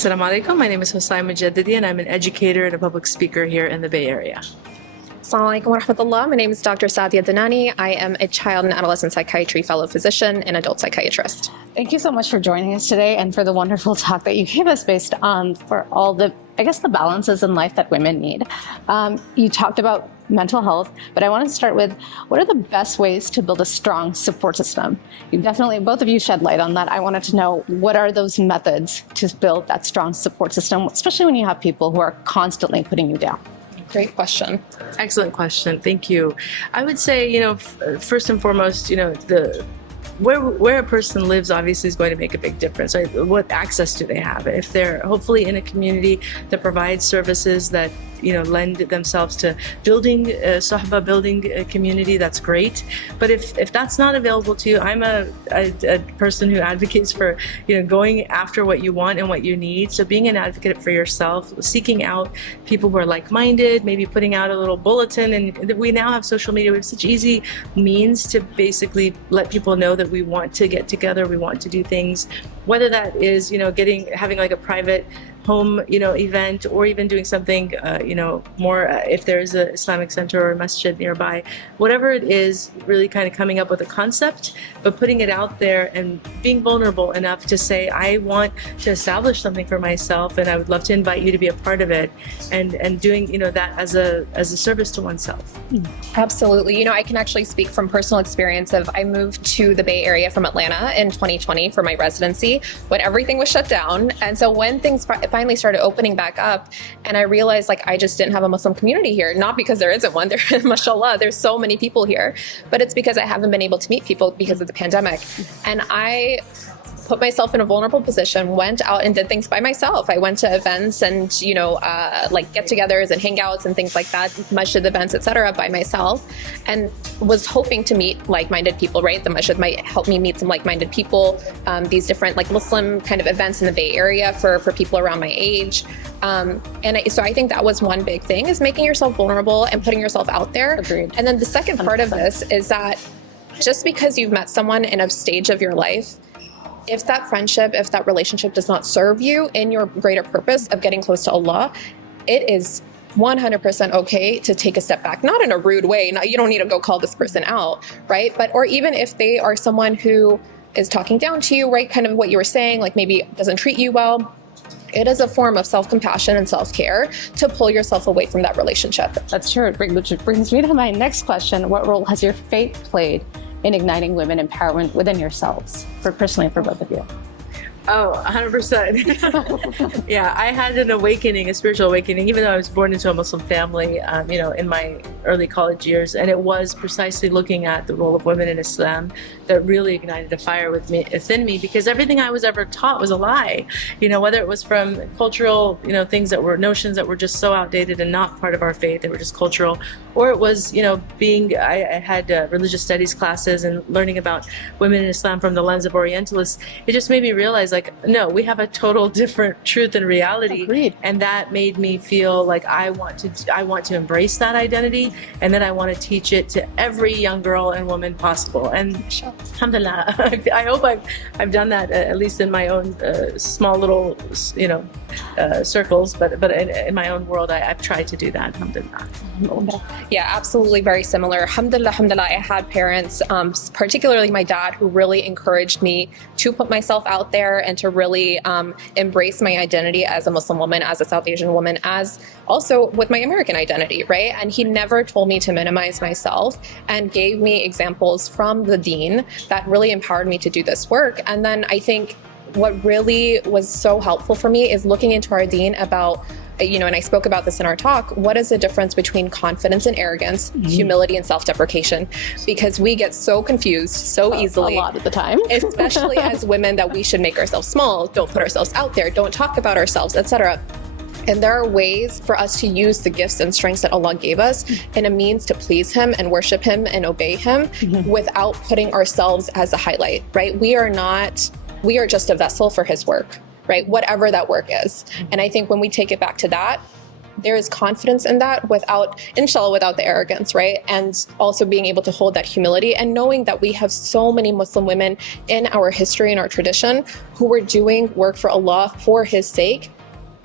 Assalamu alaikum. My name is Hosai Mojaddidi, and I'm an educator and a public speaker here in the Bay Area. Assalamu alaikum wa rahmatullah. My name is Dr. Sadiya Dhanani. I am a child and adolescent psychiatry fellow physician and adult psychiatrist. Thank you so much for joining us today and for the wonderful talk that you gave us based on for all the, the balances in life that women need. You talked about mental health, but I want to start with, what are the best ways to build a strong support system? You definitely, both of you shed light on that. I wanted to know, what are those methods to build that strong support system, especially when you have people who are constantly putting you down? Great question. Excellent question. Thank you. I would say, first and foremost, where a person lives obviously is going to make a big difference. Right? What access do they have? If they're hopefully in a community that provides services that lend themselves to building sohba, building a community, that's great. But if that's not available to you, I'm a person who advocates for going after what you want and what you need. So being an advocate for yourself, seeking out people who are like-minded, maybe putting out a little bulletin. And we now have social media. We have such easy means to basically let people know that we want to get together, we want to do things, whether that is having like a private home event, or even doing something more if there's an Islamic center or a masjid nearby. Whatever it is, really kind of coming up with a concept, but putting it out there and being vulnerable enough to say, I want to establish something for myself and I would love to invite you to be a part of it, and doing that as a service to oneself. Absolutely. I can actually speak from personal experience of, I moved to the Bay Area from Atlanta in 2020 for my residency when everything was shut down. And so when things finally started opening back up, and I realized I just didn't have a Muslim community here, not because there isn't one, there, mashallah, there's so many people here, but it's because I haven't been able to meet people because of the pandemic. And I put myself in a vulnerable position, went out and did things by myself. I went to events and, like get-togethers and hangouts and things like that, masjid events, etc., by myself, and was hoping to meet like-minded people, right? The masjid might help me meet some like-minded people, these different Muslim kind of events in the Bay Area for people around my age. So I think that was one big thing, is making yourself vulnerable and putting yourself out there. Agreed. And then the second part 100%. Of this is that just because you've met someone in a stage of your life, if that friendship, if that relationship does not serve you in your greater purpose of getting close to Allah, it is 100% okay to take a step back, not in a rude way. You don't need to go call this person out, right? Or even if they are someone who is talking down to you, right? Kind of what you were saying, maybe doesn't treat you well. It is a form of self-compassion and self-care to pull yourself away from that relationship. That's true, which brings me to my next question. What role has your faith played in igniting women empowerment within yourselves, personally for both of you? Oh, 100%. Yeah, I had an awakening, a spiritual awakening, even though I was born into a Muslim family, in my early college years. And it was precisely looking at the role of women in Islam that really ignited a fire within me, because everything I was ever taught was a lie. Whether it was from cultural, things that were notions that were just so outdated and not part of our faith, they were just cultural, or it was, I had religious studies classes and learning about women in Islam from the lens of Orientalists. It just made me realize, no, we have a total different truth and reality. Agreed. And that made me feel like I want to embrace that identity, and then I want to teach it to every young girl and woman possible. And alhamdulillah, I hope I've done that, at least in my own small little circles, but in my own world, I've tried to do that, alhamdulillah. Yeah, absolutely, very similar. Alhamdulillah, I had parents, particularly my dad, who really encouraged me to put myself out there and to really embrace my identity as a Muslim woman, as a South Asian woman, as also with my American identity, right? And he never told me to minimize myself, and gave me examples from the deen that really empowered me to do this work. And then I think what really was so helpful for me is looking into our deen about, and I spoke about this in our talk, what is the difference between confidence and arrogance, humility and self-deprecation? Because we get so confused so easily. A lot of the time. Especially as women, that we should make ourselves small, don't put ourselves out there, don't talk about ourselves, etc. And there are ways for us to use the gifts and strengths that Allah gave us in a means to please Him and worship Him and obey Him without putting ourselves as a highlight, right? We are just a vessel for His work, right? Whatever that work is. And I think when we take it back to that, there is confidence in that without, inshallah, without the arrogance, right? And also being able to hold that humility and knowing that we have so many Muslim women in our history and our tradition who were doing work for Allah for His sake.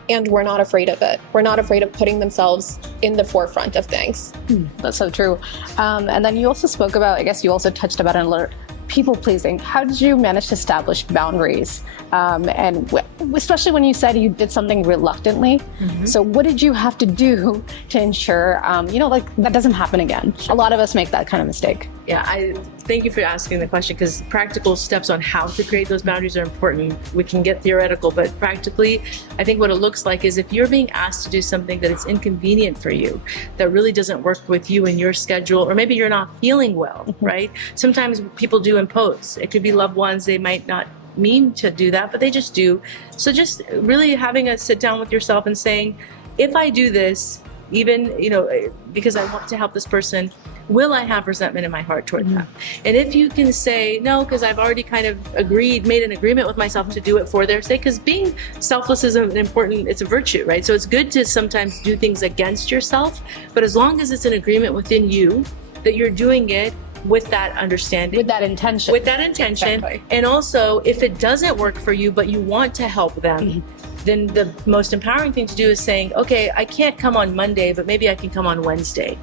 And we're not afraid of it. We're not afraid of putting themselves in the forefront of things. That's so true. And then you also spoke about, I guess you also touched about it a little, people pleasing. How did you manage to establish boundaries? And especially when you said you did something reluctantly. So what did you have to do to ensure, like that doesn't happen again? A lot of us make that kind of mistake. Yeah, I thank you for asking the question, because practical steps on how to create those boundaries are important. We can get theoretical, but practically, I think what it looks like is if you're being asked to do something that is inconvenient for you, that really doesn't work with you and your schedule, or maybe you're not feeling well, right? Sometimes people do impose. It could be loved ones, they might not mean to do that, but they just do. So just really having a sit down with yourself and saying, if I do this, even, because I want to help this person, will I have resentment in my heart toward them? And if you can say no, because I've already kind of made an agreement with myself to do it for their sake, because being selfless is it's a virtue, right? So it's good to sometimes do things against yourself, but as long as it's an agreement within you that you're doing it with that understanding, with that intention, exactly. And also if it doesn't work for you but you want to help them, then the most empowering thing to do is saying, okay, I can't come on Monday, but maybe I can come on Wednesday.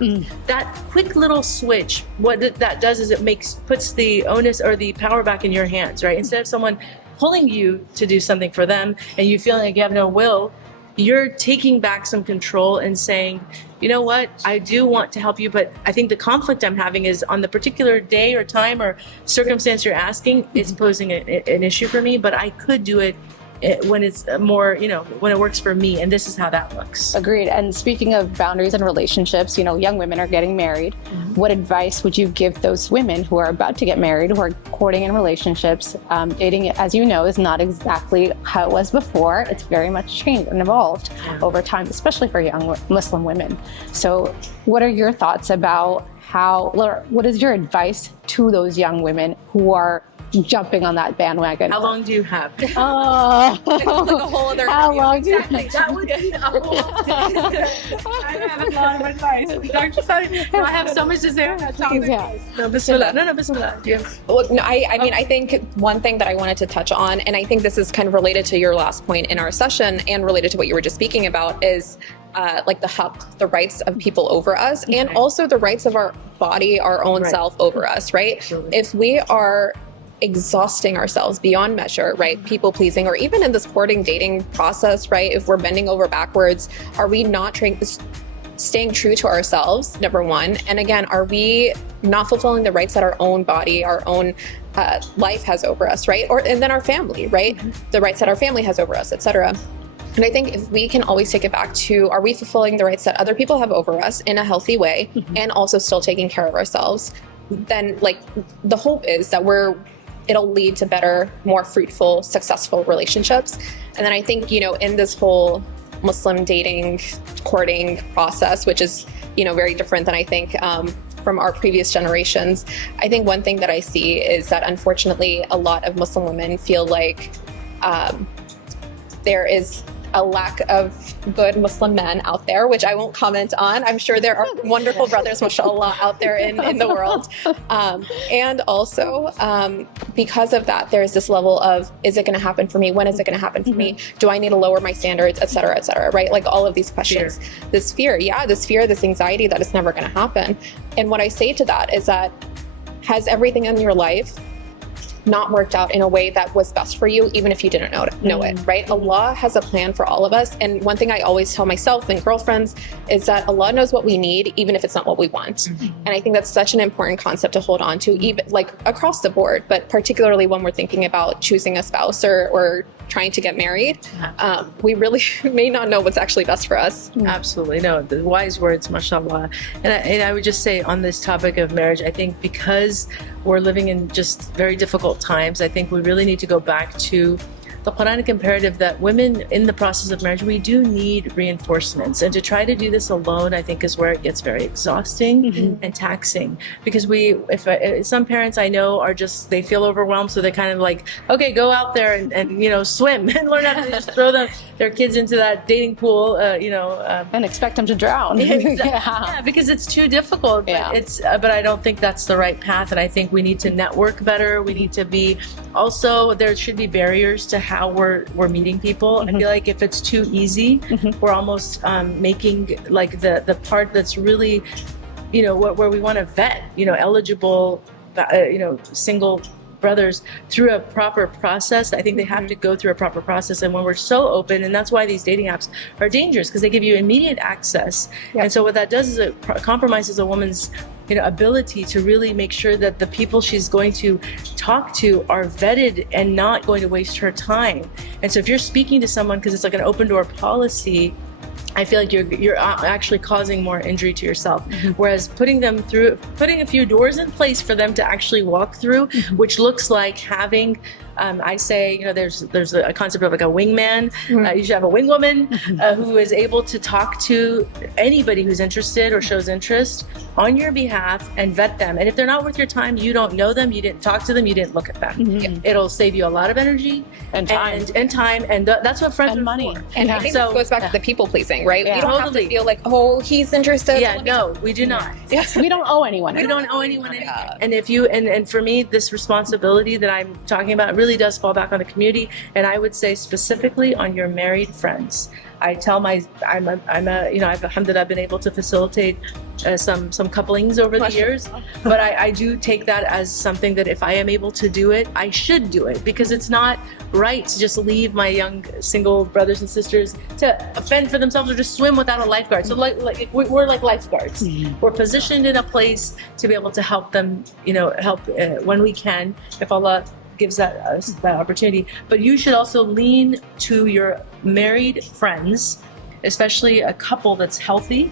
That quick little switch, what that does is it puts the onus or the power back in your hands, right? Instead of someone pulling you to do something for them and you feeling like you have no will, you're taking back some control and saying, you know what, I do want to help you, but I think the conflict I'm having is on the particular day or time or circumstance you're asking, it's posing an issue for me, but I could do it when it's more, when it works for me, and this is how that looks. Agreed. And speaking of boundaries and relationships, young women are getting married. What advice would you give those women who are about to get married, who are courting in relationships? Dating, as you know, is not exactly how it was before. It's very much changed and evolved over time, especially for young Muslim women. So what are your thoughts about what is your advice to those young women who are jumping on that bandwagon? How long do you have? Oh, it's like a whole other. How long do you have? That would be a whole I have a lot of advice. Dr. Sadiya, I have so much to say on that topic. No, bismillah. No, bismillah. Well, no, I think one thing that I wanted to touch on, and I think this is kind of related to your last point in our session and related to what you were just speaking about, is like the rights of people over us, and also the rights of our body, our own self over us, right? Absolutely. If we are exhausting ourselves beyond measure, right? People pleasing, or even in this courting, dating process, right? If we're bending over backwards, are we not staying true to ourselves, number one? And again, are we not fulfilling the rights that our own body, our own life has over us, right? And then our family, right? The rights that our family has over us, etc. And I think if we can always take it back to, are we fulfilling the rights that other people have over us in a healthy way, and also still taking care of ourselves, then the hope is that it'll lead to better, more fruitful, successful relationships. And then I think, in this whole Muslim dating, courting process, which is, very different than I think from our previous generations, I think one thing that I see is that unfortunately a lot of Muslim women feel like there is a lack of good Muslim men out there, which I won't comment on. I'm sure there are wonderful brothers, mashallah, out there in the world. And also, because of that, there's this level of, is it going to happen for me? When is it going to happen for me? Do I need to lower my standards, et cetera, right? Like all of these questions. This fear, this anxiety that it's never going to happen. And what I say to that is that, has everything in your life not worked out in a way that was best for you, even if you didn't know it, right? Allah has a plan for all of us. And one thing I always tell myself and girlfriends is that Allah knows what we need, even if it's not what we want. And I think that's such an important concept to hold on to, even across the board, but particularly when we're thinking about choosing a spouse or trying to get married, we really may not know what's actually best for us. Absolutely. No, the wise words, mashallah. And I would just say on this topic of marriage, I think because we're living in just very difficult times, I think we really need to go back to the Quranic imperative that women in the process of marriage, we do need reinforcements. And to try to do this alone, I think is where it gets very exhausting and taxing. Because some parents I know are just, they feel overwhelmed, so they kind of like, okay, go out there and swim and learn how to just throw their kids into that dating pool, and expect them to drown. Yeah, because it's too difficult. But I don't think that's the right path. And I think we need to network better. We need to be also, there should be barriers to how we're meeting people. I feel like if it's too easy, we're almost making like the part that's really, where we want to vet, eligible, single brothers through a proper process. I think they have to go through a proper process. And when we're so open, and that's why these dating apps are dangerous, because they give you immediate access. And so what that does is it compromises a woman's ability to really make sure that the people she's going to talk to are vetted and not going to waste her time. And so if you're speaking to someone because it's like an open door policy, I feel like you're actually causing more injury to yourself. Whereas putting a few doors in place for them to actually walk through, which looks like having, I say, there's a concept of like a wingman. You should have a wingwoman who is able to talk to anybody who's interested or shows interest on your behalf and vet them. And if they're not worth your time, you don't know them, you didn't talk to them, you didn't look at them. It'll save you a lot of energy and time, and that's what friends are money. for. And I think this goes back to the people pleasing, right? Yeah. You don't have to feel like, oh, he's interested. Yeah, no, we do not. We don't owe anyone. We don't owe anyone anything. And if you and for me, this responsibility that I'm talking about really does fall back on the community, and I would say specifically on your married friends. I tell I've alhamdulillah been able to facilitate some couplings over the years, but I do take that as something that if I am able to do it, I should do it, because it's not right to just leave my young single brothers and sisters to fend for themselves or just swim without a lifeguard. So like we're like lifeguards. We're positioned in a place to be able to help them, help when we can, if Allah gives us that opportunity. But you should also lean to your married friends, especially a couple that's healthy,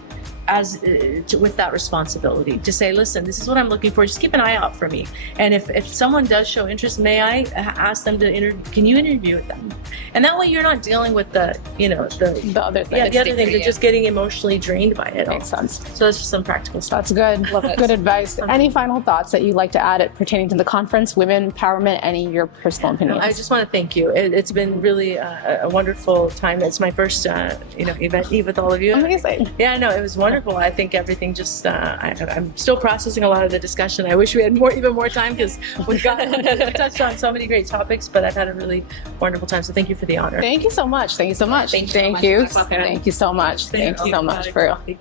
with that responsibility to say, listen, this is what I'm looking for, just keep an eye out for me. And if someone does show interest, may I ask them to can you interview with them? And that way you're not dealing with the other things. Yeah, the other things, you're just getting emotionally drained by it. Makes sense. So that's just some practical stuff. That's good. Love it. Good advice. Any final thoughts that you'd like to add pertaining to the conference, women empowerment, any of your personal opinions? I just want to thank you. It's been really a wonderful time. It's my first event with all of you. Amazing. Yeah, no, it was wonderful. I think everything just, I'm still processing a lot of the discussion. I wish we had even more time, because we touched on so many great topics, but I've had a really wonderful time. So thank you for the honor. Thank you so much. Thank you so much. Thank you so much. Thank you so much. Thank you so much for real.